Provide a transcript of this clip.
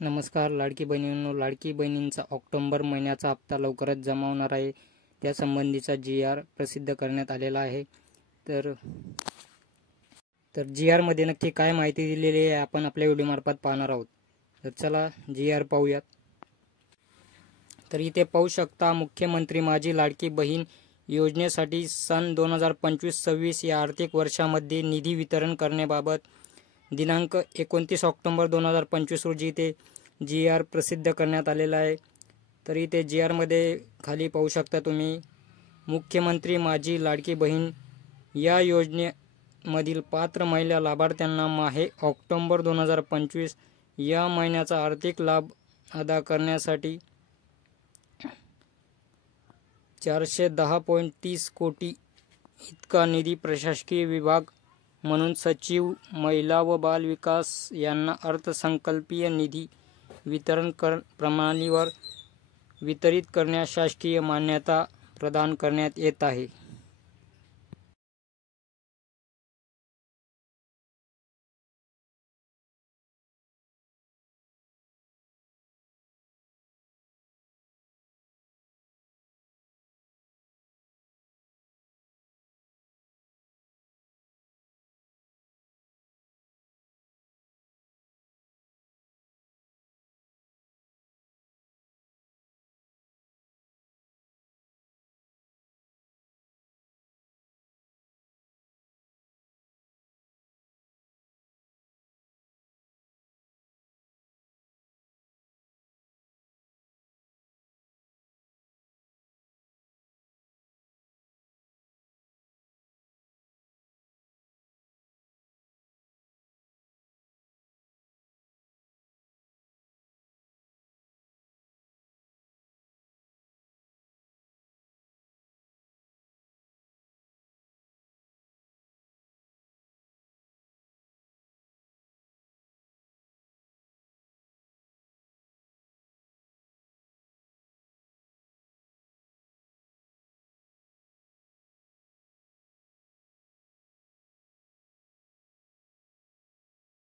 नमस्कार लाडकी बहिणींनो, लाडकी बहिणींचा ऑक्टोबर महिन्याचा हप्ता लवकरच जमा होणार आहे. त्यासंबंधीचा GR प्रसिद्ध करण्यात आलेला आहे. तर GR मध्ये नक्की काय माहिती दिलेली आहे आपण आपल्या व्हिडिओमार्फत पाहणार आहोत. तर चला GR पाहूयात. तर इथे पाहू शकता, मुख्यमंत्री माझी लाडकी बहीण योजनेसाठी सन 2025-26 या आर्थिक वर्षामध्ये निधी वितरण करण्याबाबत दिनांक 29 ऑक्टोबर 2025 रोजी इथे GR प्रसिद्ध करण्यात आलेला आहे. तर इथे GR मध्ये खाली पाहू शकता तुम्ही, मुख्यमंत्री माझी लाडकी बहीण या योजनेमधील पात्र महिला लाभार्थ्यांना माहे ऑक्टोबर 2025 या महिन्याचा आर्थिक लाभ अदा करण्यासाठी 410.30 कोटी इतका निधी प्रशासकीय विभाग म्हणून सचिव महिला व बाल विकास यांना अर्थसंकल्पीय निधी वितरण प्रणालीवर वितरित करण्यास शासकीय मान्यता प्रदान करण्यात येत आहे.